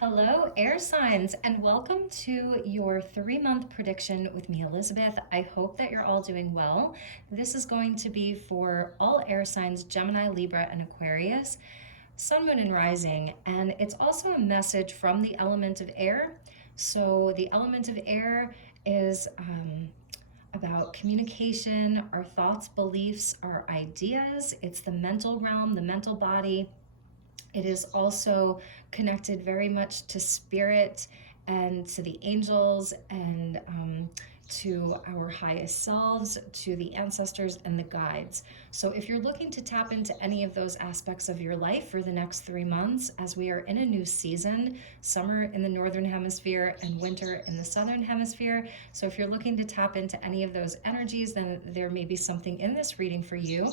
Hello, air signs, and welcome to your 3-month prediction with me, Elizabeth. I hope that you're all doing well. This is going to be for all air signs Gemini, Libra, and Aquarius, Sun, Moon, and Rising. And it's also a message from the element of air. So, the element of air is about communication, our thoughts, beliefs, our ideas. It's the mental realm, the mental body. It is also connected very much to spirit and to the angels and to our highest selves, to the ancestors and the guides. So if you're looking to tap into any of those aspects of your life for the next 3 months, as we are in a new season, summer in the Northern Hemisphere and winter in the Southern Hemisphere. So if you're looking to tap into any of those energies, then there may be something in this reading for you.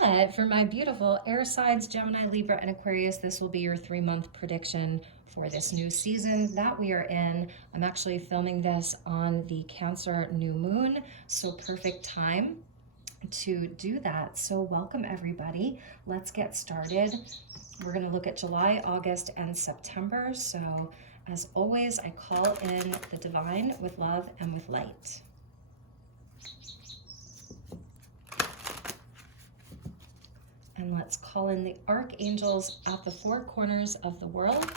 But for my beautiful air signs, Gemini, Libra, and Aquarius, this will be your 3-month prediction for this new season that we are in. I'm actually filming this on the Cancer new moon, so perfect time to do that. So welcome everybody. Let's get started. We're going to look at July, August, and September. So as always, I call in the divine with love and with light. And let's call in the archangels at the 4 corners of the world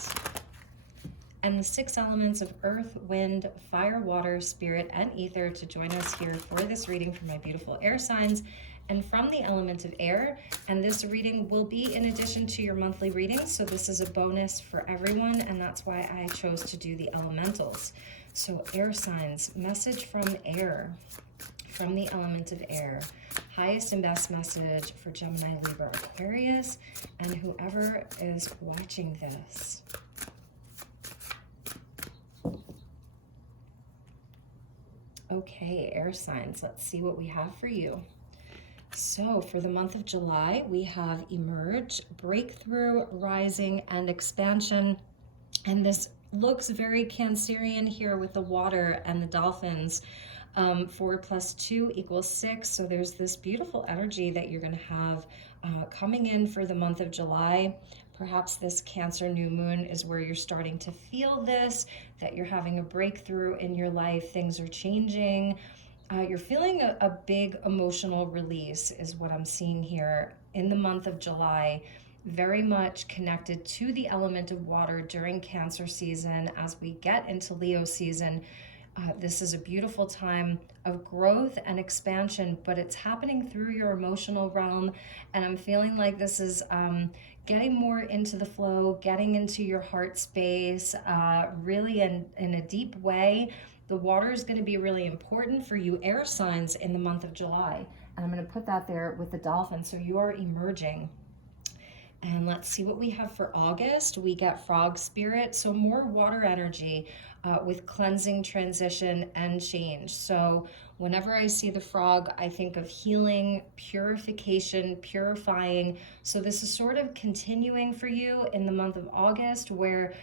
and the 6 elements of earth, wind, fire, water, spirit, and ether to join us here for this reading for my beautiful air signs and from the element of air. And this reading will be in addition to your monthly readings. So this is a bonus for everyone. And that's why I chose to do the elementals. So air signs, message from air, from the element of air. Highest and best message for Gemini, Libra, Aquarius, and whoever is watching this. Okay, air signs, let's see what we have for you. So for the month of July, we have emerge, breakthrough, rising, and expansion. And this looks very Cancerian here with the water and the dolphins. 4 + 2 = 6. So there's this beautiful energy that you're going to have coming in for the month of July. Perhaps this Cancer new moon is where you're starting to feel this, that you're having a breakthrough in your life. Things are changing. You're feeling a big emotional release is what I'm seeing here in the month of July. Very much connected to the element of water during Cancer season. As we get into Leo season, this is a beautiful time of growth and expansion, but it's happening through your emotional realm. And I'm feeling like this is getting more into the flow, getting into your heart space, really in a deep way. The water is going to be really important for you air signs in the month of July. And I'm going to put that there with the dolphin. So you are emerging. And let's see what we have for August. We get frog spirit, so more water energy with cleansing, transition, and change. So whenever I see the frog, I think of healing, purification, purifying. So this is sort of continuing for you in the month of August, where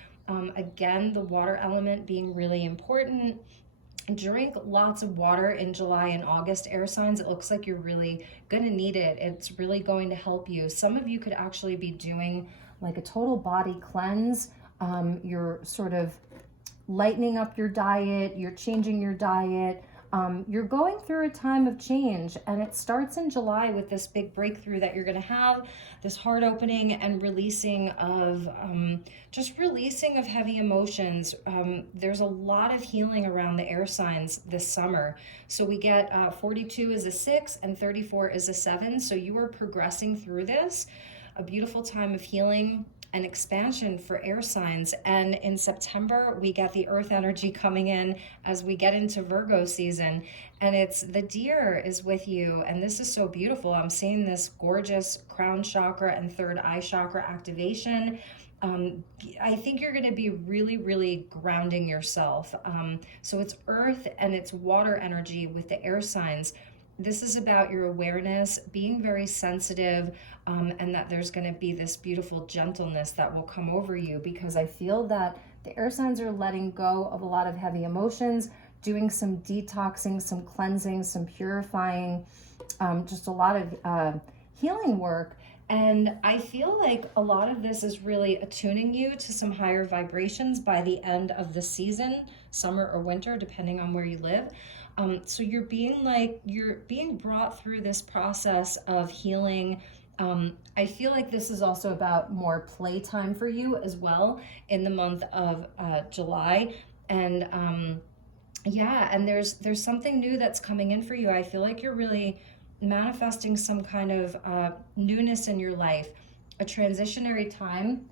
again, the water element being really important. Drink lots of water in July and August, air signs. It looks like you're really going to need it. It's really going to help you. Some of you could actually be doing like a total body cleanse. You're sort of lightening up your diet. You're changing your diet. You're going through a time of change, and it starts in July with this big breakthrough that you're going to have, this heart opening and releasing of just releasing of heavy emotions. There's a lot of healing around the air signs this summer. So we get 42 is a 6 and 34 is a 7. So you are progressing through this, a beautiful time of healing and expansion for air signs. And in September, we get the earth energy coming in as we get into Virgo season. And it's the deer is with you. And this is so beautiful. I'm seeing this gorgeous crown chakra and third eye chakra activation. I think you're going to be really, really grounding yourself. So it's earth and it's water energy with the air signs. This is about your awareness, being very sensitive, and that there's going to be this beautiful gentleness that will come over you, because I feel that the air signs are letting go of a lot of heavy emotions, doing some detoxing, some cleansing, some purifying, just a lot of healing work. And I feel like a lot of this is really attuning you to some higher vibrations by the end of the season, summer or winter, depending on where you live. So you're being brought through this process of healing. I feel like this is also about more playtime for you as well in the month of July. And yeah, and there's something new that's coming in for you. I feel like you're really manifesting some kind of newness in your life, a transitionary time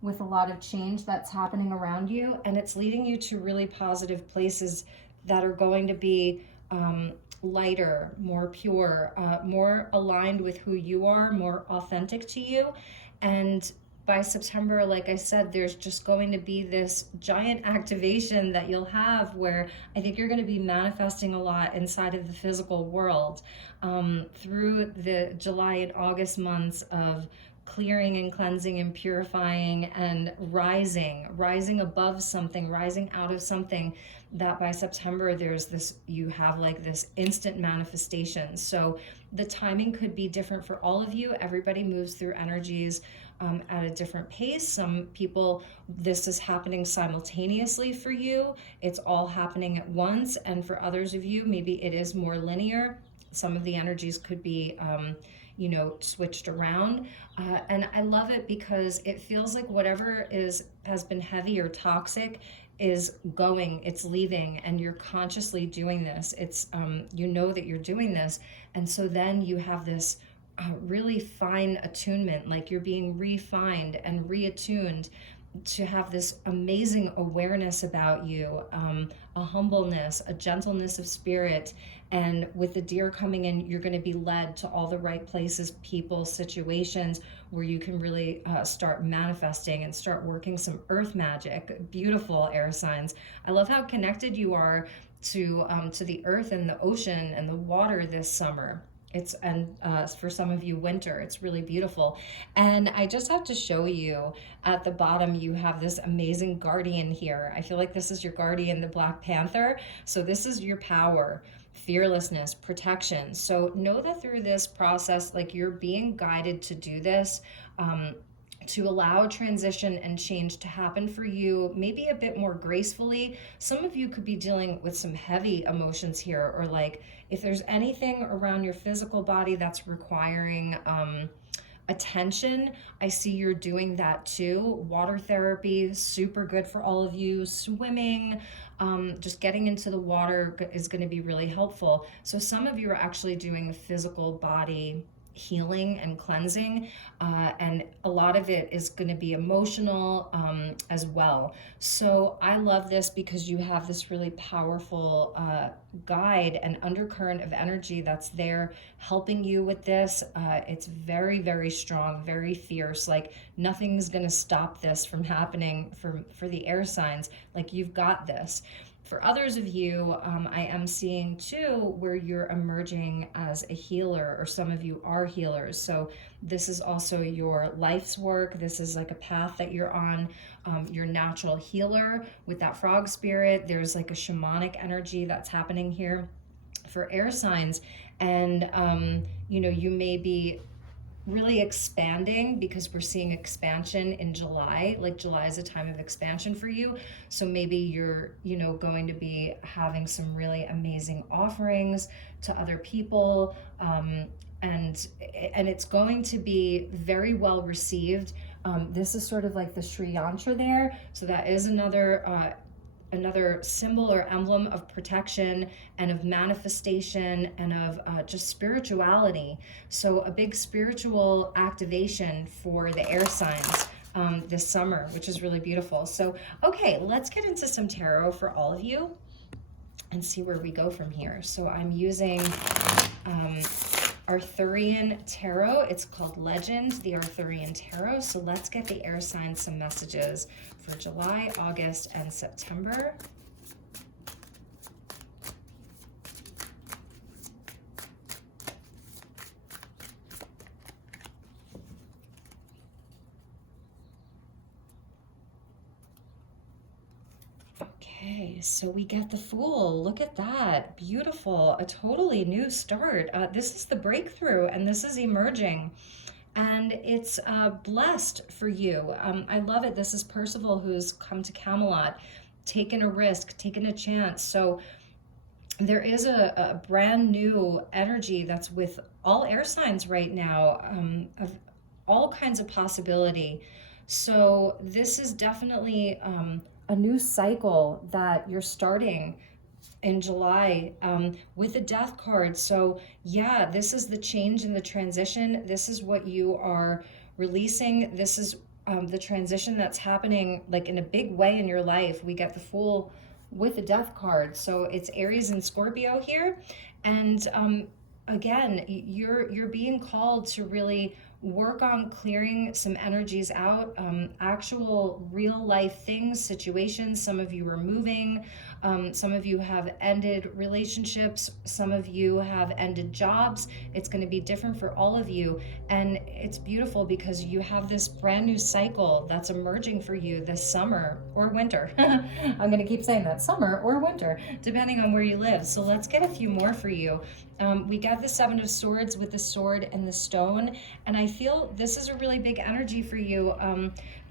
with a lot of change that's happening around you, and it's leading you to really positive places that are going to be lighter, more pure, more aligned with who you are, more authentic to you. And by September, like I said, there's just going to be this giant activation that you'll have where I think you're going to be manifesting a lot inside of the physical world through the July and August months of clearing and cleansing and purifying and rising above something, rising out of something, that by September there's this, you have like this instant manifestation. So the timing could be different for all of you. Everybody moves through energies at a different pace. Some people, this is happening simultaneously for you. It's all happening at once. And for others of you, maybe it is more linear. Some of the energies could be switched around. And I love it because it feels like whatever has been heavy or toxic is going, it's leaving, and you're consciously doing this. It's that you're doing this, and so then you have this really fine attunement, like you're being refined and reattuned to have this amazing awareness about you, a humbleness, a gentleness of spirit. And with the deer coming in, you're going to be led to all the right places, people, situations where you can really start manifesting and start working some earth magic. Beautiful, air signs. I love how connected you are to the earth and the ocean and the water this summer. For some of you, winter. It's really beautiful. And I just have to show you at the bottom, you have this amazing guardian here. I feel like this is your guardian, the Black Panther. So this is your power, fearlessness, protection. So know that through this process, like you're being guided to do this, to allow transition and change to happen for you, maybe a bit more gracefully. Some of you could be dealing with some heavy emotions here, or like if there's anything around your physical body that's requiring attention, I see you're doing that too. Water therapy, super good for all of you. Swimming, just getting into the water is going to be really helpful. So some of you are actually doing physical body healing and cleansing, and a lot of it is going to be emotional as well. So I love this because you have this really powerful guide and undercurrent of energy that's there helping you with this. It's very, very strong, very fierce. Like nothing's going to stop this from happening for the air signs. Like you've got this. For others of you, I am seeing too where you're emerging as a healer, or some of you are healers. So this is also your life's work. This is like a path that you're on. Your natural healer with that frog spirit. There's like a shamanic energy that's happening here for air signs. And, you may be really expanding because we're seeing expansion in July. Like July is a time of expansion for you. So maybe you're, going to be having some really amazing offerings to other people. And it's going to be very well received. This is sort of like the Sri Yantra there. So that is another symbol or emblem of protection and of manifestation and of just spirituality. So a big spiritual activation for the air signs this summer, which is really beautiful. So, okay, let's get into some tarot for all of you and see where we go from here. So I'm using Arthurian Tarot. It's called Legend, the Arthurian Tarot. So let's get the air signs some messages for July, August, and September. Okay, so we get the Fool. Look at that. Beautiful. A totally new start. This is the breakthrough, and this is emerging. and it's blessed for you. I love it. This is Percival who's come to Camelot, taken a risk, taken a chance. So there is a brand new energy that's with all air signs right now, of all kinds of possibility. So this is definitely a new cycle that you're starting in July, with the death card. So yeah, this is the change and the transition. This is what you are releasing. This is the transition that's happening like in a big way in your life. We get the Fool with the death card. So it's Aries and Scorpio here. And again, you're being called to really work on clearing some energies out, actual real life things, situations. Some of you are moving, some of you have ended relationships, some of you have ended jobs. It's going to be different for all of you, and it's beautiful because you have this brand new cycle that's emerging for you this summer or winter. I'm going to keep saying that, summer or winter, depending on where you live. So let's get a few more for you. We got the Seven of Swords with the sword and the stone, and I feel this is a really big energy for you,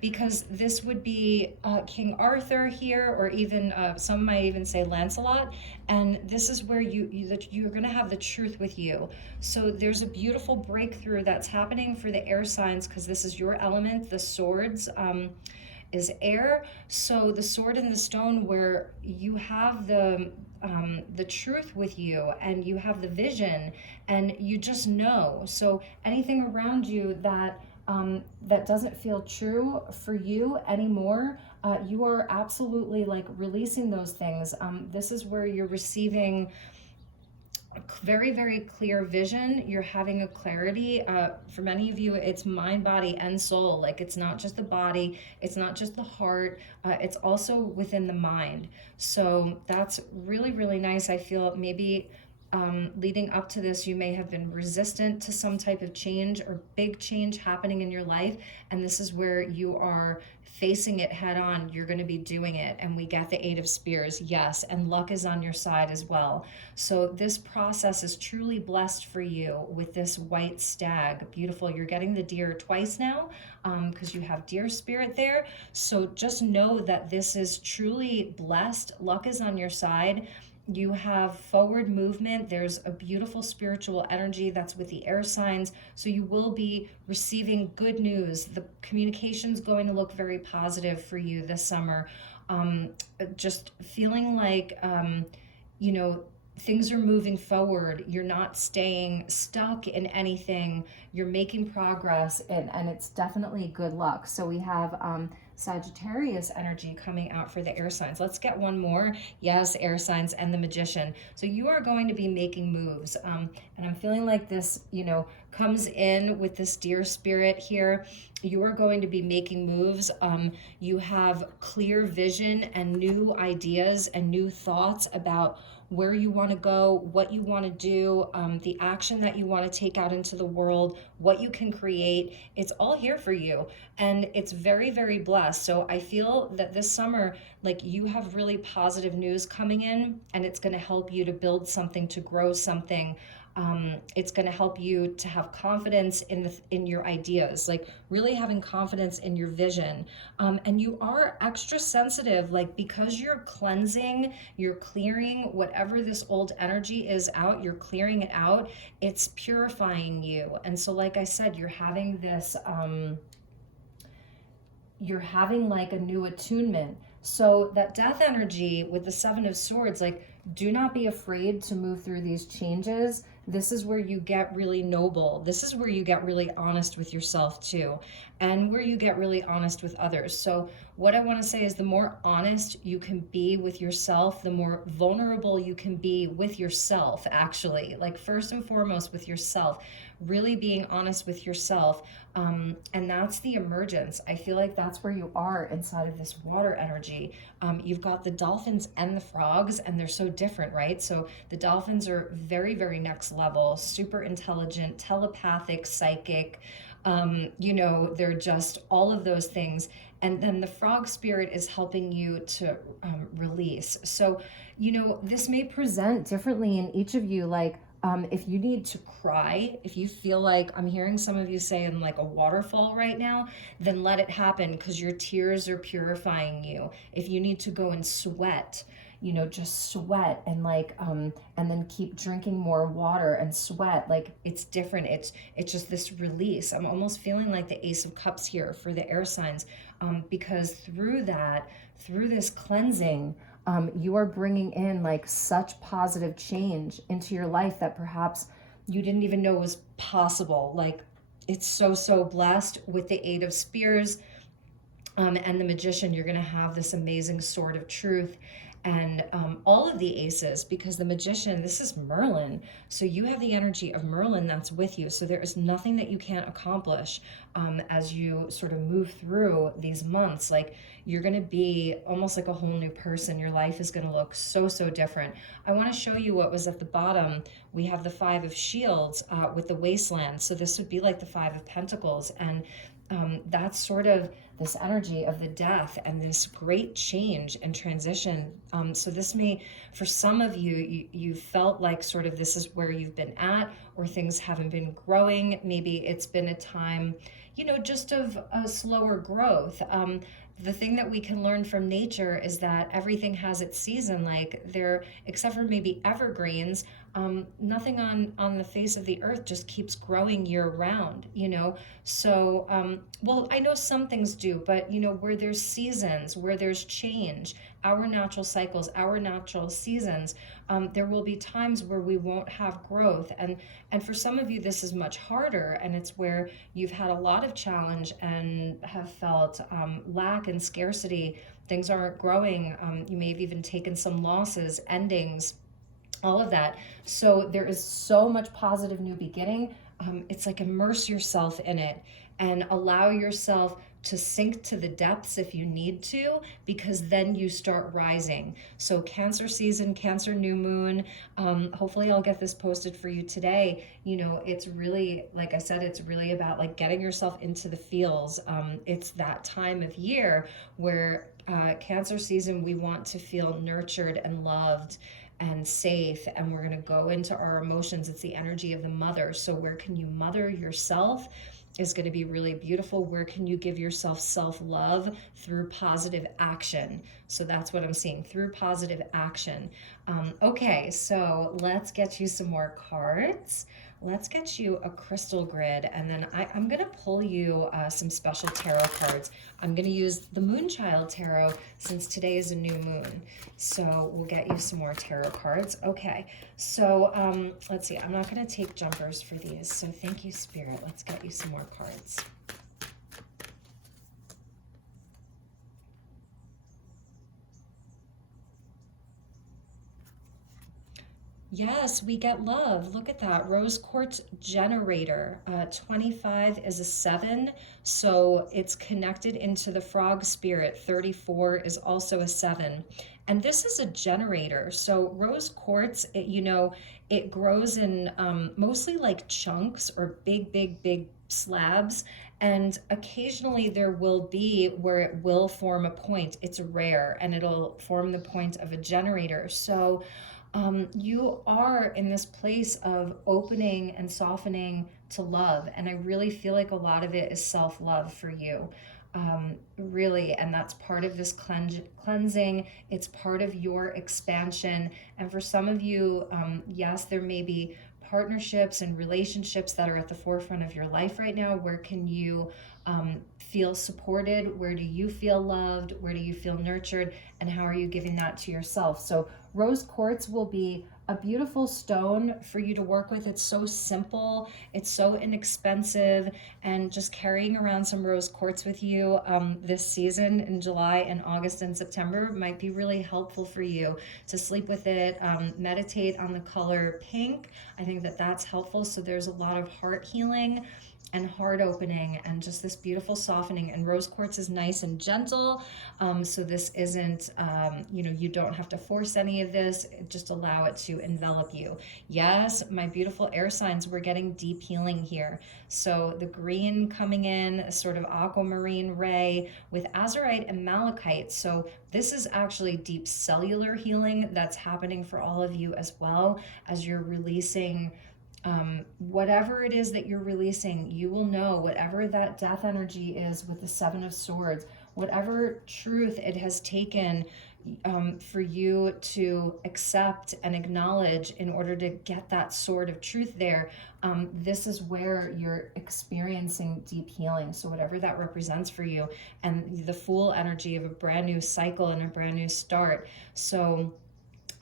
because this would be King Arthur here, or even some might even say Lancelot, and this is where you're going to have the truth with you. So there's a beautiful breakthrough that's happening for the air signs, because this is your element. The swords is air, so the sword and the stone, where you have the truth with you, and you have the vision, and you just know. So anything around you that that doesn't feel true for you anymore, you are absolutely like releasing those things. This is where you're receiving very, very clear vision. You're having a clarity. For many of you, it's mind, body, and soul. Like, it's not just the body, it's not just the heart, it's also within the mind. So that's really, really nice. I feel maybe leading up to this, you may have been resistant to some type of change or big change happening in your life. And this is where you are facing it head on. You're going to be doing it. And we get the Eight of Spears. Yes. And luck is on your side as well. So this process is truly blessed for you with this white stag. Beautiful. You're getting the deer twice now, because you have deer spirit there. So just know that this is truly blessed. Luck is on your side. You have forward movement. There's a beautiful spiritual energy that's with the air signs. So you will be receiving good news. The communication's going to look very positive for you this summer. Just feeling like, things are moving forward. You're not staying stuck in anything. You're making progress, and it's definitely good luck. So we have Sagittarius energy coming out for the air signs. Let's get one more. Yes, air signs and the Magician. So you are going to be making moves. And I'm feeling like this, comes in with this deer spirit here. You are going to be making moves. You have clear vision and new ideas and new thoughts about where you want to go, what you want to do, the action that you want to take out into the world, what you can create. It's all here for you, and it's very, very blessed. So I feel that this summer, like, you have really positive news coming in, and it's going to help you to build something, to grow something. It's going to help you to have confidence in your ideas, like really having confidence in your vision. And you are extra sensitive, like, because you're cleansing, you're clearing whatever this old energy is out, you're clearing it out, it's purifying you. And so, like I said, you're having this, you're having like a new attunement. So that death energy with the Seven of Swords, like, do not be afraid to move through these changes. This is where you get really noble. This is where you get really honest with yourself too, and where you get really honest with others. So what I want to say is, the more honest you can be with yourself, the more vulnerable you can be with yourself, actually, like, first and foremost with yourself, really being honest with yourself. And that's the emergence. I feel like that's where you are inside of this water energy. You've got the dolphins and the frogs, and they're so different, right? So the dolphins are very, very next level, super intelligent, telepathic, psychic. They're just all of those things. And then the frog spirit is helping you to release. So, this may present differently in each of you. Like, If you need to cry, if you feel like, I'm hearing some of you say in like a waterfall right now, then let it happen, because your tears are purifying you. If you need to go and sweat, you know, just sweat, and like and then keep drinking more water and sweat, like it's different. It's just this release. I'm almost feeling like the Ace of Cups here for the air signs, because through that, through this cleansing, you are bringing in like such positive change into your life that perhaps you didn't even know was possible. Like, it's so blessed with the Eight of Spears, and the Magician. You're going to have this amazing sword of truth, and all of the aces, because the Magician, this is Merlin, so you have the energy of Merlin that's with you. So there is nothing that you can't accomplish as you sort of move through these months. Like, you're going to be almost like a whole new person. Your life is going to look so different. I want to show you what was at the bottom. We have the Five of Shields with the Wasteland. So this would be like the Five of Pentacles, and that's sort of this energy of the death and this great change and transition. So this may, for some of you, you felt like sort of this is where you've been at, or things haven't been growing. Maybe it's been a time, you know, just of a slower growth. The thing that we can learn from nature is that everything has its season. Like, there, except for maybe evergreens, nothing on the face of the earth just keeps growing year round, you know? So, well, I know some things do, but, you know, where there's seasons, where there's change, our natural cycles, our natural seasons, there will be times where we won't have growth. And for some of you, this is much harder, and it's where you've had a lot of challenge and have felt lack and scarcity. Things aren't growing. You may have even taken some losses, endings, all of that. So there is so much positive new beginning. It's like, immerse yourself in it and allow yourself to sink to the depths if you need to, because then you start rising. So Cancer season, Cancer new moon, hopefully I'll get this posted for you today. You know, it's really, like I said, it's really about like getting yourself into the feels. It's that time of year where Cancer season, we want to feel nurtured and loved and safe, and we're going to go into our emotions. It's the energy of the mother. So where can you mother yourself is going to be really beautiful. Where can you give yourself self-love? Through positive action. So that's what I'm seeing, through positive action. Okay, so let's get you some more cards. Let's get you a crystal grid, and then I'm going to pull you some special tarot cards. I'm going to use the Moonchild Tarot since today is a new moon. So we'll get you some more tarot cards. Okay, so let's see. I'm not going to take jumpers for these, so thank you, Spirit. Let's get you some more cards. Yes, we get love. Look at that. Rose quartz generator. 25 is a 7, so it's connected into the frog spirit. 34 is also a 7. And this is a generator. So rose quartz, you know, it grows in mostly like chunks or big slabs. And occasionally there will be where it will form a point. It's rare, and it'll form the point of a generator. So you are in this place of opening and softening to love. And I really feel like a lot of it is self-love for you. Really, and that's part of this cleansing. It's part of your expansion. And for some of you, yes, there may be partnerships and relationships that are at the forefront of your life right now. Where can you feel supported? Where do you feel loved? Where do you feel nurtured? And how are you giving that to yourself? So rose quartz will be a beautiful stone for you to work with. It's so simple, it's so inexpensive, and just carrying around some rose quartz with you this season in July and August and September might be really helpful for you to sleep with it. Meditate on the color pink. I think that that's helpful. So there's a lot of heart healing and heart opening and just this beautiful softening. And rose quartz is nice and gentle. So this isn't, you don't have to force any of this. Just allow it to envelop you. Yes, my beautiful air signs, we're getting deep healing here. So the green coming in, a sort of aquamarine ray with azurite and malachite. So this is actually deep cellular healing that's happening for all of you, as well as you're releasing whatever it is that you're releasing. You will know whatever that death energy is with the Seven of Swords, whatever truth it has taken for you to accept and acknowledge in order to get that sword of truth there. This is where you're experiencing deep healing. So whatever that represents for you, and the Fool energy of a brand new cycle and a brand new start. So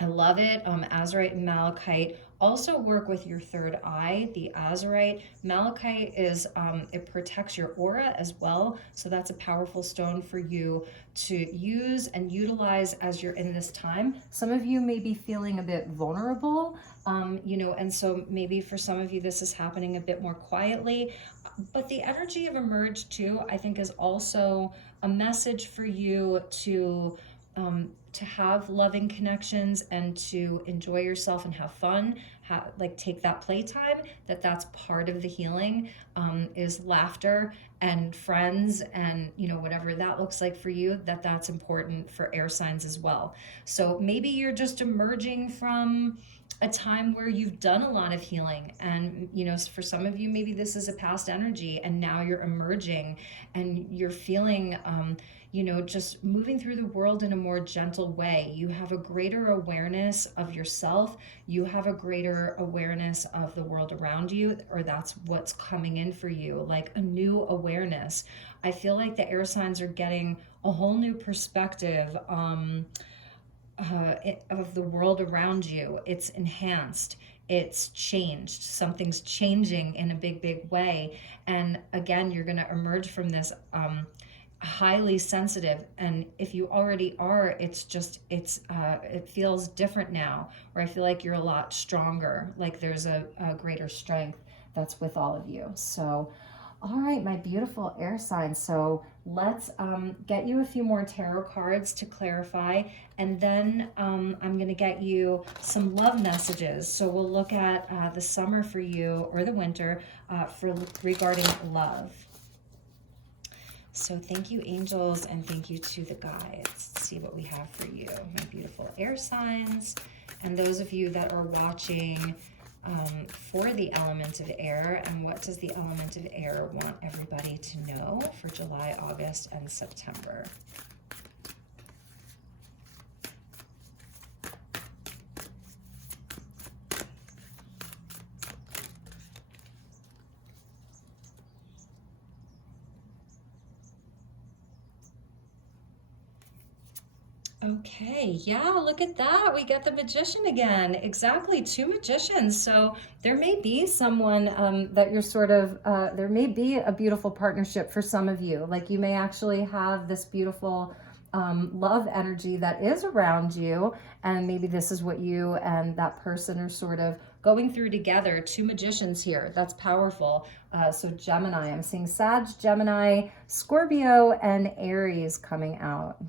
I love it. Azurite and malachite also work with your third eye. The azurite, malachite is, it protects your aura as well. So that's a powerful stone for you to use and utilize as you're in this time. Some of you may be feeling a bit vulnerable, and so maybe for some of you this is happening a bit more quietly. But the energy of emerge too, I think, is also a message for you to have loving connections and to enjoy yourself and have fun, take that playtime, that's part of the healing, is laughter and friends and whatever that looks like for you, that's important for air signs as well. So maybe you're just emerging from a time where you've done a lot of healing, and for some of you maybe this is a past energy and now you're emerging and you're feeling just moving through the world in a more gentle way. You have a greater awareness of yourself. You have a greater awareness of the world around you, or that's what's coming in for you, like a new awareness. I feel like the air signs are getting a whole new perspective of the world around you. It's enhanced. It's changed. Something's changing in a big, big way. And again, you're going to emerge from this highly sensitive, and if you already are, it feels different now, or I feel like you're a lot stronger, like there's a greater strength that's with all of you. So all right, my beautiful air signs, so let's get you a few more tarot cards to clarify, and then I'm going to get you some love messages. So we'll look at the summer for you, or the winter regarding love. So thank you, angels, and thank you to the guides. Let's see what we have for you, my beautiful air signs. And those of you that are watching for the element of air, and what does the element of air want everybody to know for July, August, and September? Okay, yeah, look at that. We get the magician again. Exactly, 2 magicians. So there may be someone that you're sort of, there may be a beautiful partnership for some of you. Like you may actually have this beautiful love energy that is around you. And maybe this is what you and that person are sort of going through together. 2 magicians here. That's powerful. So Gemini, I'm seeing Sag, Gemini, Scorpio, and Aries coming out.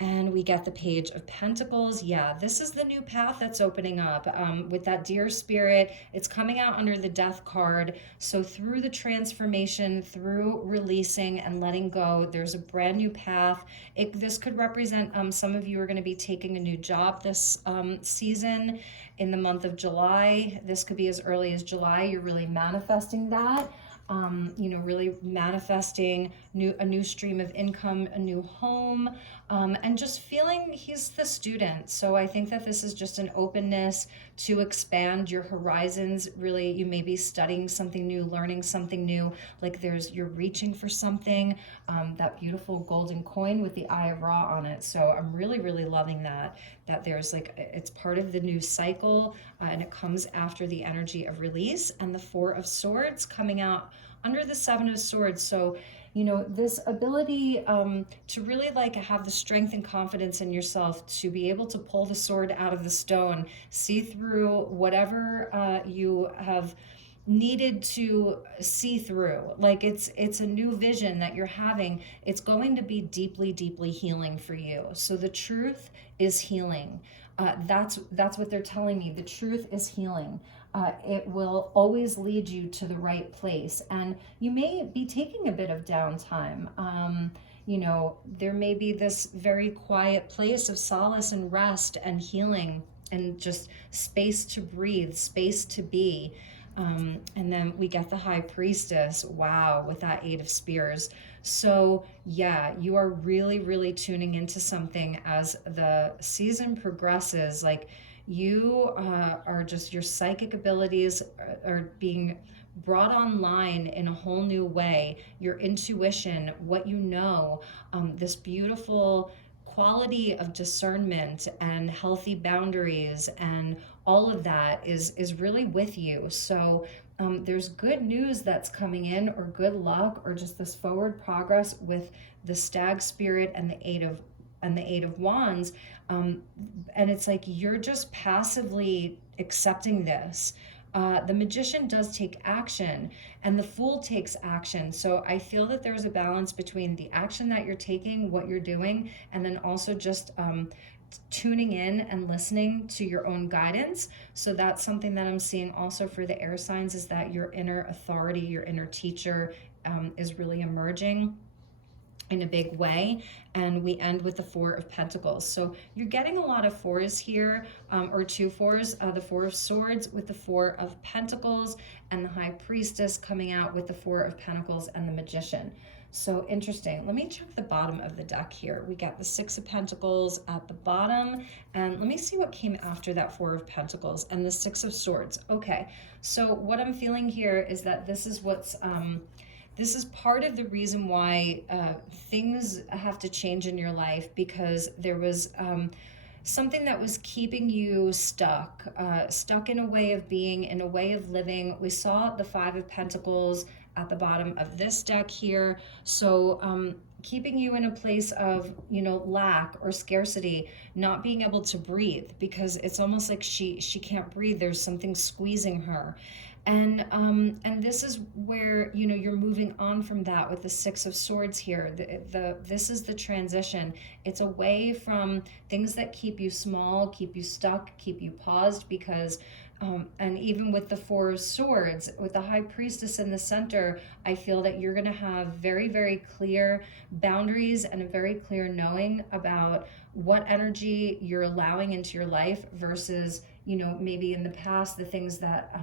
And we get the Page of Pentacles. Yeah, this is the new path that's opening up with that deer spirit. It's coming out under the Death card. So through the transformation, through releasing and letting go, there's a brand new path. This could represent some of you are going to be taking a new job this season in the month of July. This could be as early as July. You're really manifesting that. Really manifesting a new stream of income, a new home, and just feeling he's the student. So I think that this is just an openness to expand your horizons. Really, you may be studying something new, learning something new, like you're reaching for something, that beautiful golden coin with the Eye of Ra on it. So I'm really, really loving that there's it's part of the new cycle, and it comes after the energy of release, and the 4 of Swords coming out under the 7 of Swords. So you know, this ability to really like have the strength and confidence in yourself to be able to pull the sword out of the stone, see through whatever you have needed to see through. Like it's a new vision that you're having. It's going to be deeply, deeply healing for you. So the truth is healing. That's what they're telling me. The truth is healing. It will always lead you to the right place. And you may be taking a bit of downtime. You know, there may be this very quiet place of solace and rest and healing and just space to breathe, space to be. And then we get the High Priestess, wow, with that 8 of Spears. So yeah, you are really, really tuning into something as the season progresses. Like you are just, your psychic abilities are being brought online in a whole new way. Your intuition, what you know, this beautiful quality of discernment and healthy boundaries and all of that is really with you. So there's good news that's coming in, or good luck, or just this forward progress with the Stag Spirit and the Eight of Wands. And it's like you're just passively accepting this. The Magician does take action, and the Fool takes action. So I feel that there's a balance between the action that you're taking, what you're doing, and then also just tuning in and listening to your own guidance. So that's something that I'm seeing also for the air signs, is that your inner authority, your inner teacher is really emerging in a big way. And we end with the 4 of Pentacles. So you're getting a lot of 4s here, or 2 4s, the 4 of Swords with the 4 of Pentacles, and the High Priestess coming out with the 4 of Pentacles and the Magician. So interesting. Let me check the bottom of the deck here. We got the 6 of Pentacles at the bottom, and let me see what came after that 4 of Pentacles and the 6 of Swords. Okay, so what I'm feeling here is that this is what's this is part of the reason why things have to change in your life, because there was something that was keeping you stuck in a way of being, in a way of living. We saw the 5 of Pentacles at the bottom of this deck here. So keeping you in a place of, you know, lack or scarcity, not being able to breathe, because it's almost like she can't breathe. There's something squeezing her. And this is where, you know, you're moving on from that with the 6 of Swords here. This is the transition. It's away from things that keep you small, keep you stuck, keep you paused, because and even with the 4 of Swords, with the High Priestess in the center, I feel that you're going to have very, very clear boundaries and a very clear knowing about what energy you're allowing into your life versus, you know, maybe in the past, the things that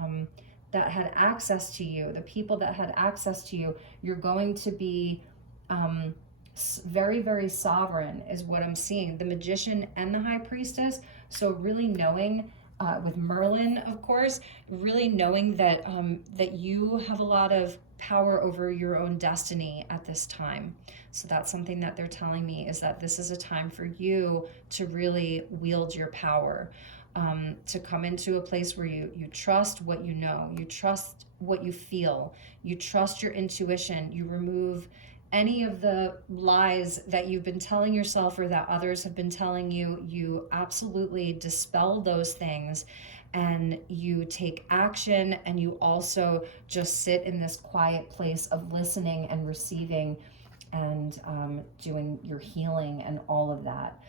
that had access to you, the people that had access to you. You're going to be very, very sovereign is what I'm seeing. The Magician and the High Priestess. So really knowing, with Merlin, of course, really knowing that that you have a lot of power over your own destiny at this time. So that's something that they're telling me, is that this is a time for you to really wield your power. To come into a place where you trust what you know, you trust what you feel, you trust your intuition, you remove any of the lies that you've been telling yourself or that others have been telling you. You absolutely dispel those things, and you take action, and you also just sit in this quiet place of listening and receiving and doing your healing and all of that.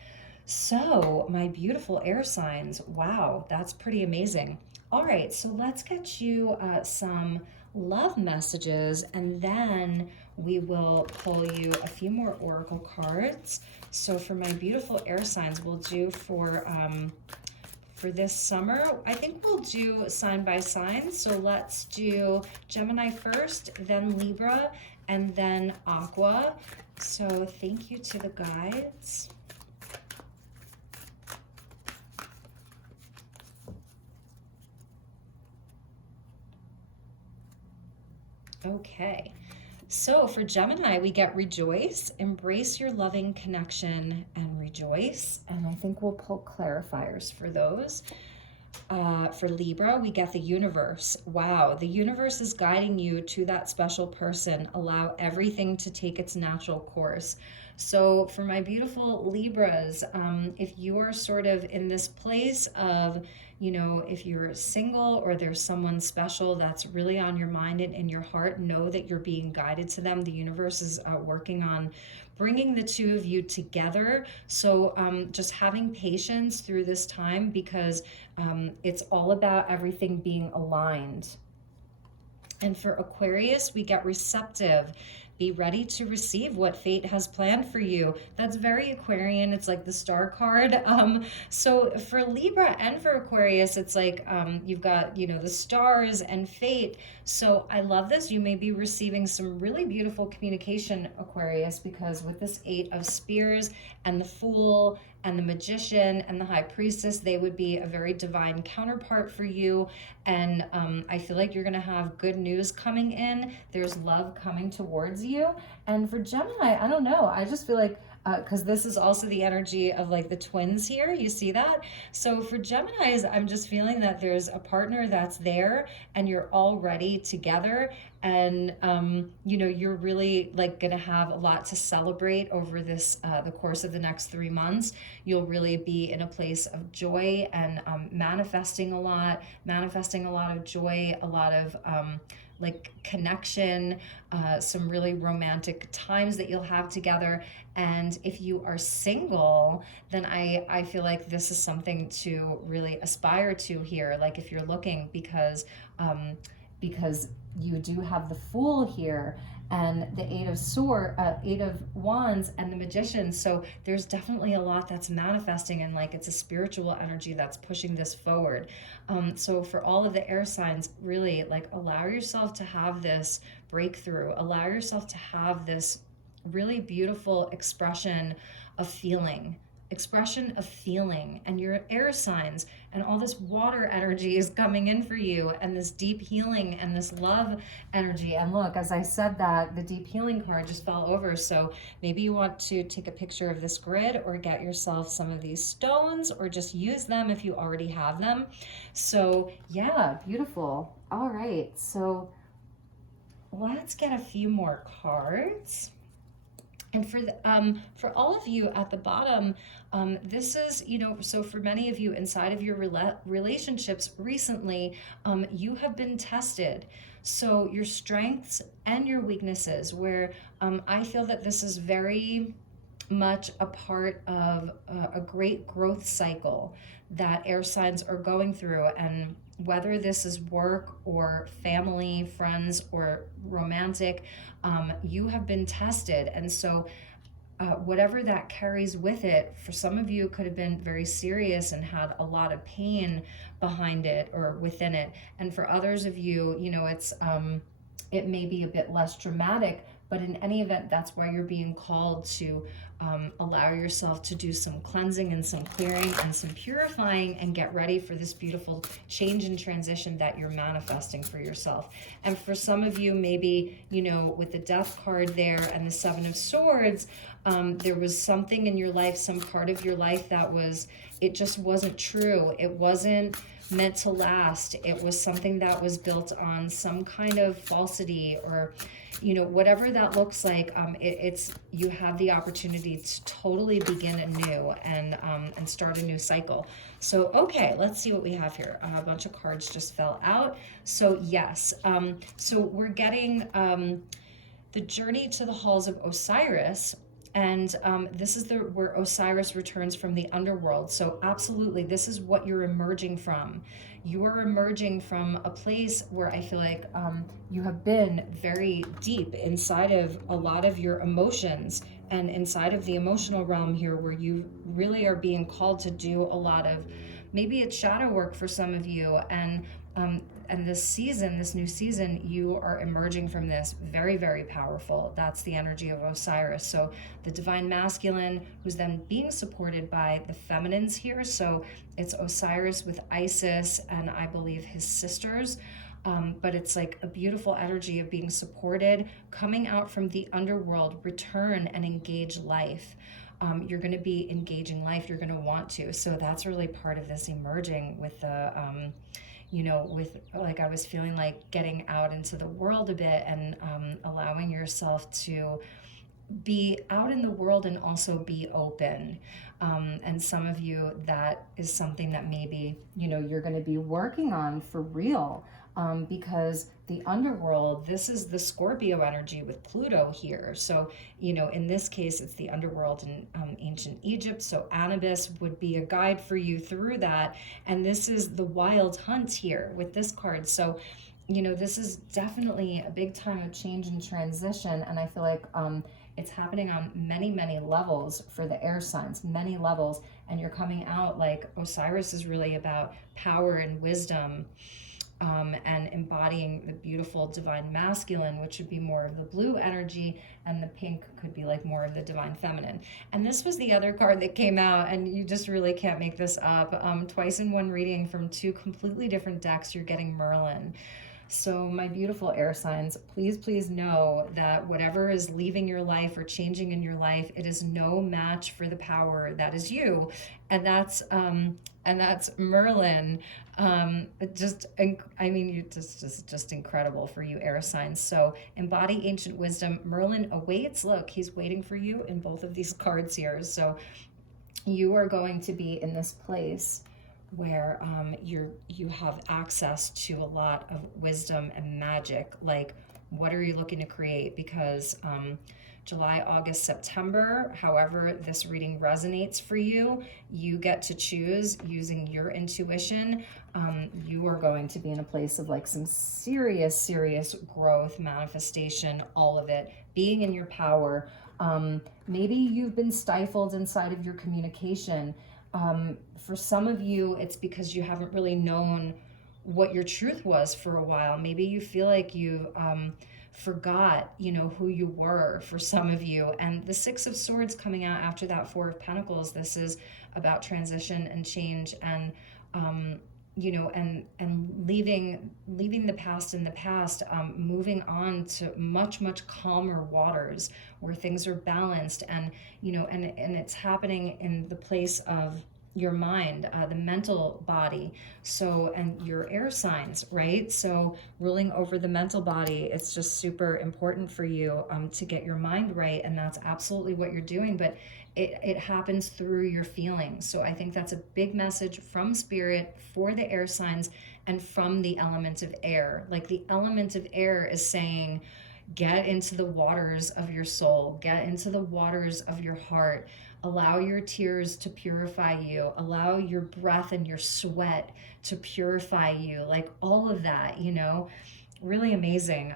So my beautiful air signs, wow, that's pretty amazing. All right, so let's get you some love messages, and then we will pull you a few more oracle cards. So for my beautiful air signs, we'll do for this summer, I think we'll do sign by sign. So let's do Gemini first, then Libra, and then Aqua. So thank you to the guides. Okay, so for Gemini, we get rejoice, embrace your loving connection, and rejoice. And I think we'll pull clarifiers for those. For Libra, we get the universe. Wow, the universe is guiding you to that special person. Allow everything to take its natural course. So for my beautiful Libras, if you are sort of in this place of, if you're single or there's someone special that's really on your mind and in your heart, know that you're being guided to them. The universe is working on bringing the two of you together. So just having patience through this time, because it's all about everything being aligned. And for Aquarius, we get receptive. Be ready to receive what fate has planned for you. That's very Aquarian. It's like the star card. So for Libra and for Aquarius, it's like you've got, the stars and fate. So I love this. You may be receiving some really beautiful communication, Aquarius, because with this 8 of Spears and the Fool and the Magician and the High Priestess, they would be a very divine counterpart for you. And I feel like you're going to have good news coming in. There's love coming towards you. And for Gemini, I don't know. I just feel like, because this is also the energy of like the twins here. You see that? So for Geminis, I'm just feeling that there's a partner that's there and you're already together. And, you're really like going to have a lot to celebrate over this, the course of the next 3 months. You'll really be in a place of joy and manifesting a lot of joy, a lot of like connection, some really romantic times that you'll have together. And if you are single, then I feel like this is something to really aspire to here. Like if you're looking, because you do have the Fool here and the 8 of Wands and the Magician. So there's definitely a lot that's manifesting, and like it's a spiritual energy that's pushing this forward. So for all of the air signs, really like allow yourself to have this breakthrough, allow yourself to have this really beautiful expression of feeling, and your air signs and all this water energy is coming in for you, and this deep healing and this love energy. And look, as I said that, the deep healing card just fell over. So maybe you want to take a picture of this grid or get yourself some of these stones or just use them if you already have them. So yeah, beautiful. All right, so let's get a few more cards. And for all of you at the bottom, this is, so for many of you inside of your relationships recently, you have been tested. So your strengths and your weaknesses, where I feel that this is very much a part of a great growth cycle that air signs are going through. And whether this is work or family, friends, or romantic, you have been tested. And so whatever that carries with it, for some of you, could have been very serious and had a lot of pain behind it or within it. And for others of you, it may be a bit less dramatic, but in any event, that's why you're being called to allow yourself to do some cleansing and some clearing and some purifying and get ready for this beautiful change and transition that you're manifesting for yourself. And for some of you, maybe, with the Death card there and the 7 of Swords, there was something in your life, some part of your life it just wasn't true. It wasn't meant to last. It was something that was built on some kind of falsity, or whatever that looks like. You have the opportunity to totally begin anew and start a new cycle. So okay, let's see what we have here. A bunch of cards just fell out. So yes, so we're getting the journey to the halls of Osiris. And this is where Osiris returns from the underworld. So absolutely, this is what you're emerging from. You are emerging from a place where I feel like you have been very deep inside of a lot of your emotions, and inside of the emotional realm here, where you really are being called to do a lot of, maybe it's shadow work for some of you. And this new season, you are emerging from this very, very powerful. That's the energy of Osiris. So the divine masculine, who's then being supported by the feminines here. So it's Osiris with Isis and I believe his sisters. But it's like a beautiful energy of being supported, coming out from the underworld, return and engage life. you're going to be engaging life. You're going to want to. So that's really part of this emerging with the, with like I was feeling like getting out into the world a bit and allowing yourself to be out in the world and also be open. And some of you, that is something that maybe, you're going to be working on for real. Because the underworld, this is the Scorpio energy with Pluto here. So, in this case, it's the underworld in ancient Egypt. So Anubis would be a guide for you through that. And this is the wild hunt here with this card. So, this is definitely a big time of change and transition. And I feel like it's happening on many, many levels for the air signs, many levels. And you're coming out like Osiris is really about power and wisdom. And embodying the beautiful divine masculine, which would be more of the blue energy, and the pink could be like more of the divine feminine. And this was the other card that came out, and you just really can't make this up. Twice in one reading from two completely different decks, you're getting Merlin. So my beautiful air signs, please, please know that whatever is leaving your life or changing in your life, it is no match for the power that is you. And that's Merlin. Just incredible for you air signs. So embody ancient wisdom. Merlin awaits. Look, he's waiting for you in both of these cards here. So you are going to be in this place where you have access to a lot of wisdom and magic. Like, what are you looking to create? Because July, August, September, however this reading resonates for you, you get to choose using your intuition. You are going to be in a place of like some serious growth, manifestation, all of it, being in your power. Maybe you've been stifled inside of your communication. For some of you, it's because you haven't really known what your truth was for a while. Maybe you feel like you forgot, who you were for some of you. And the Six of Swords coming out after that Four of Pentacles, this is about transition and change and, and leaving the past in the past, moving on to much, much calmer waters where things are balanced and, and it's happening in the place of your mind, the mental body. So, and your air signs, right? So ruling over the mental body, it's just super important for you to get your mind right. And that's absolutely what you're doing, but it happens through your feelings. So I think that's a big message from spirit for the air signs and from the element of air. Like the element of air is saying, get into the waters of your soul, get into the waters of your heart. Allow your tears to purify you. Allow your breath and your sweat to purify you. Like all of that, really amazing.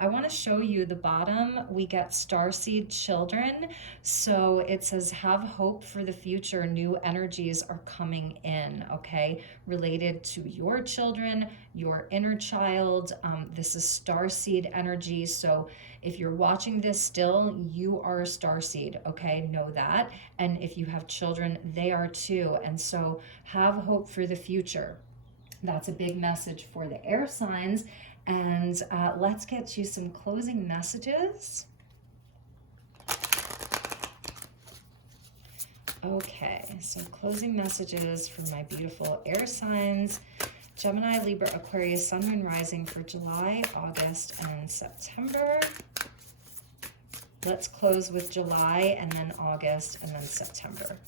I want to show you the bottom. We get starseed children. So it says, have hope for the future. New energies are coming in, okay? Related to your children, your inner child. This is starseed energy. So if you're watching this still, you are a starseed, okay? Know that. And if you have children, they are too. And so have hope for the future. That's a big message for the air signs. And let's get you some closing messages. Okay, so closing messages for my beautiful air signs. Gemini, Libra, Aquarius, Sun, Moon, Rising for July, August, and September. Let's close with July and then August and then September.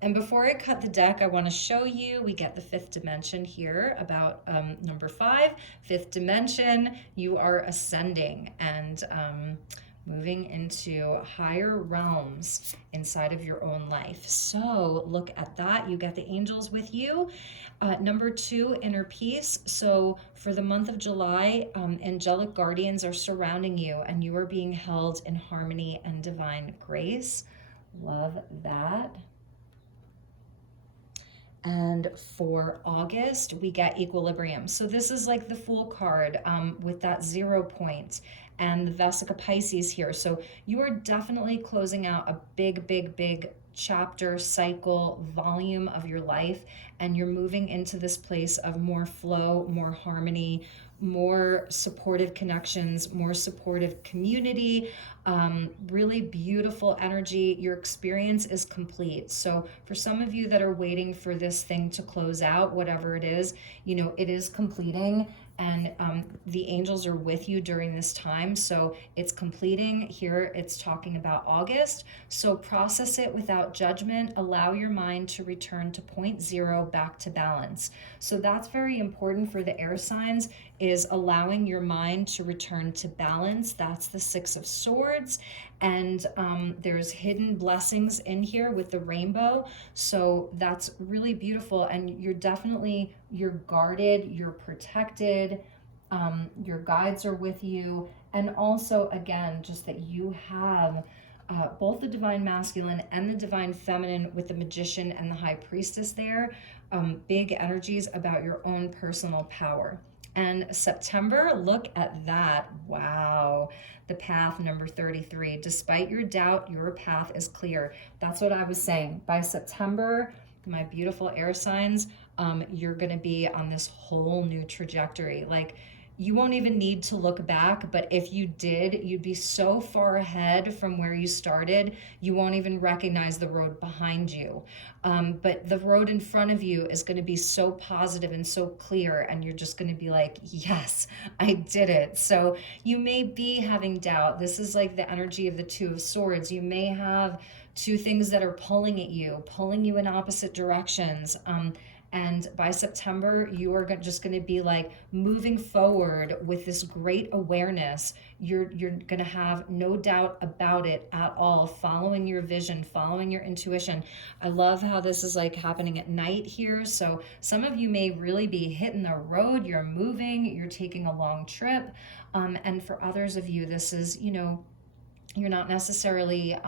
And before I cut the deck, I want to show you, we get the fifth dimension here about number 5. Fifth dimension, you are ascending and moving into higher realms inside of your own life. So look at that. You get the angels with you. Number 2, inner peace. So for the month of July, angelic guardians are surrounding you and you are being held in harmony and divine grace. Love that. And for August, we get equilibrium. So this is like the Fool card with that 0 point and the Vesica Pisces here. So you are definitely closing out a big chapter, cycle, volume of your life. And you're moving into this place of more flow, more harmony, more supportive connections, more supportive community, really beautiful energy. Your experience is complete. So for some of you that are waiting for this thing to close out, whatever it is, it is completing, and the angels are with you during this time. So it's completing. Here it's talking about August. So process it without judgment. Allow your mind to return to point zero, back to balance. So that's very important for the air signs, is allowing your mind to return to balance. That's the Six of Swords. And there's hidden blessings in here with the rainbow. So that's really beautiful. And you're guarded, you're protected, your guides are with you. And also, again, just that you have both the divine masculine and the divine feminine with the magician and the high priestess there. Big energies about your own personal power. And September, look at that. Wow. The path, number 33. Despite your doubt, your path is clear. That's what I was saying. By September, my beautiful air signs, you're going to be on this whole new trajectory. Like, you won't even need to look back, but if you did, you'd be so far ahead from where you started, you won't even recognize the road behind you. But the road in front of you is going to be so positive and so clear, and you're just going to be like, yes, I did it. So you may be having doubt. This is like the energy of the Two of Swords. You may have two things that are pulling you in opposite directions. And by September, you are just going to be like moving forward with this great awareness. You're going to have no doubt about it at all, following your vision, following your intuition. I love how this is like happening at night here. So some of you may really be hitting the road. You're moving, you're taking a long trip. And for others of you, this is, you're not necessarily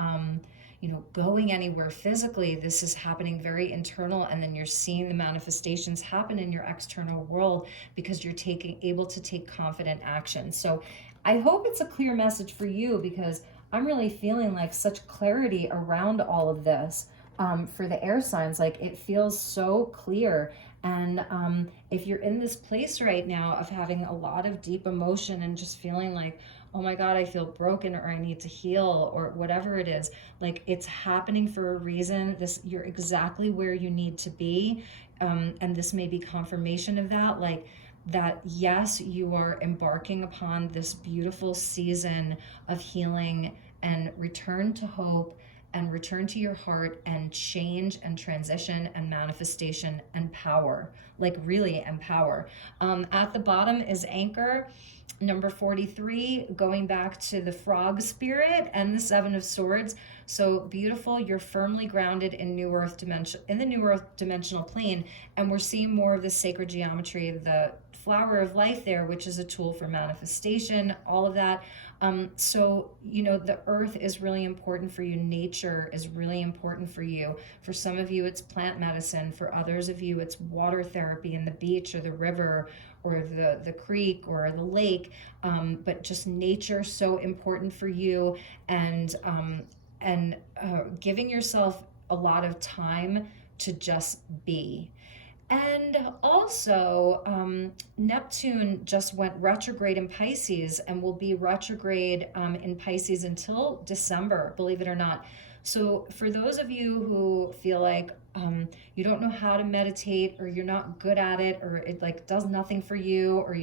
going anywhere physically. This is happening very internal, and then you're seeing the manifestations happen in your external world because you're able to take confident action. So I hope it's a clear message for you, because I'm really feeling like such clarity around all of this. For the air signs, like it feels so clear. And if you're in this place right now of having a lot of deep emotion and just feeling like, oh my God, I feel broken, or I need to heal, or whatever it is, like it's happening for a reason. You're exactly where you need to be. And this may be confirmation of that, like that, yes, you are embarking upon this beautiful season of healing and return to hope and return to your heart and change and transition and manifestation and power, like really empower. At the bottom is Anchor. Number 43, going back to the frog spirit and the Seven of Swords. So beautiful. You're firmly grounded in the New Earth dimensional plane. And we're seeing more of the sacred geometry of the flower of life there, which is a tool for manifestation, all of that. So, the earth is really important for you. Nature is really important for you. For some of you, it's plant medicine. For others of you, it's water therapy in the beach or the river or the creek or the lake. But just nature, so important for you. And giving yourself a lot of time to just be. And also, Neptune just went retrograde in Pisces and will be retrograde in Pisces until December, believe it or not. So for those of you who feel like you don't know how to meditate, or you're not good at it, or it like does nothing for you, or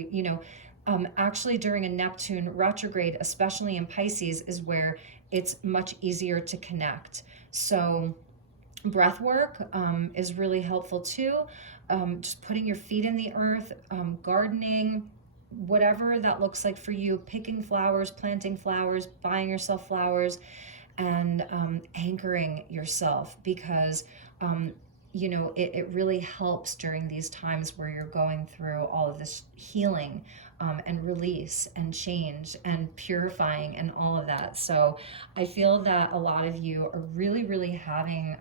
actually during a Neptune retrograde, especially in Pisces, is where it's much easier to connect. So breath work is really helpful too. Just putting your feet in the earth, gardening, whatever that looks like for you, picking flowers, planting flowers, buying yourself flowers, and anchoring yourself, because it really helps during these times where you're going through all of this healing and release and change and purifying and all of that. So I feel that a lot of you are really, really having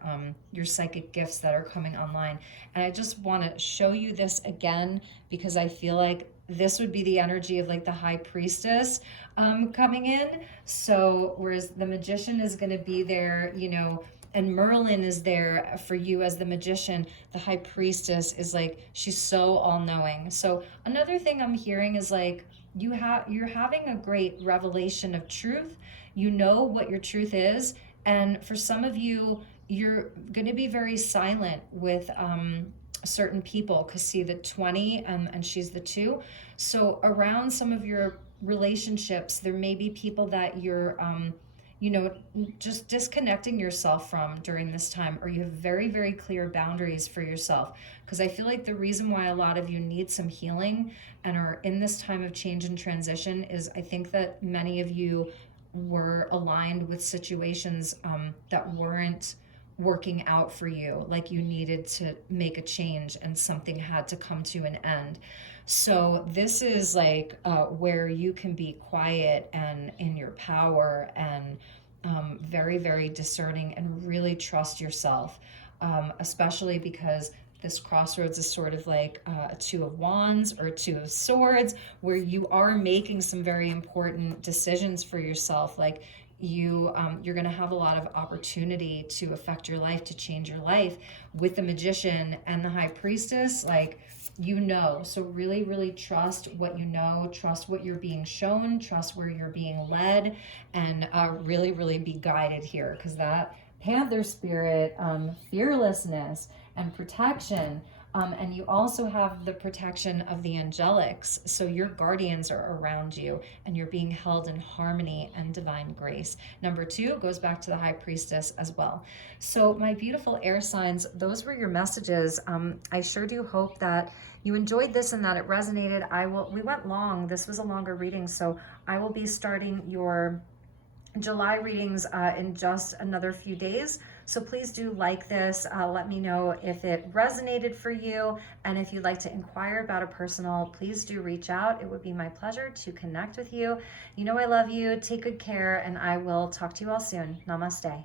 your psychic gifts that are coming online. And I just want to show you this again, because I feel like this would be the energy of like the high priestess coming in. So whereas the magician is going to be there, And Merlin is there for you as the magician. The high priestess is like, she's so all-knowing. So another thing I'm hearing is like, you're having a great revelation of truth. You know what your truth is. And for some of you, you're going to be very silent with certain people, because see the 20 and she's the 2. So around some of your relationships, there may be people that you're just disconnecting yourself from during this time, or you have very, very clear boundaries for yourself. Because I feel like the reason why a lot of you need some healing and are in this time of change and transition is, I think that many of you were aligned with situations that weren't working out for you, like you needed to make a change and something had to come to an end. So this is like where you can be quiet and in your power, and very, very discerning, and really trust yourself, especially because this crossroads is sort of like a 2 of Wands or 2 of Swords, where you are making some very important decisions for yourself. Like you're going to have a lot of opportunity to affect your life, to change your life. With the Magician and the High Priestess, like, so really, really trust what you know, trust what you're being shown, trust where you're being led, and really, really be guided here, because that Panther spirit, fearlessness and protection. And you also have the protection of the angelics. So your guardians are around you and you're being held in harmony and divine grace. Number 2 goes back to the High Priestess as well. So my beautiful air signs, those were your messages. I sure do hope that you enjoyed this and that it resonated. We went long. This was a longer reading. So I will be starting your July readings in just another few days. So please do like this. Let me know if it resonated for you. And if you'd like to inquire about a personal, please do reach out. It would be my pleasure to connect with you. You know I love you. Take good care, and I will talk to you all soon. Namaste.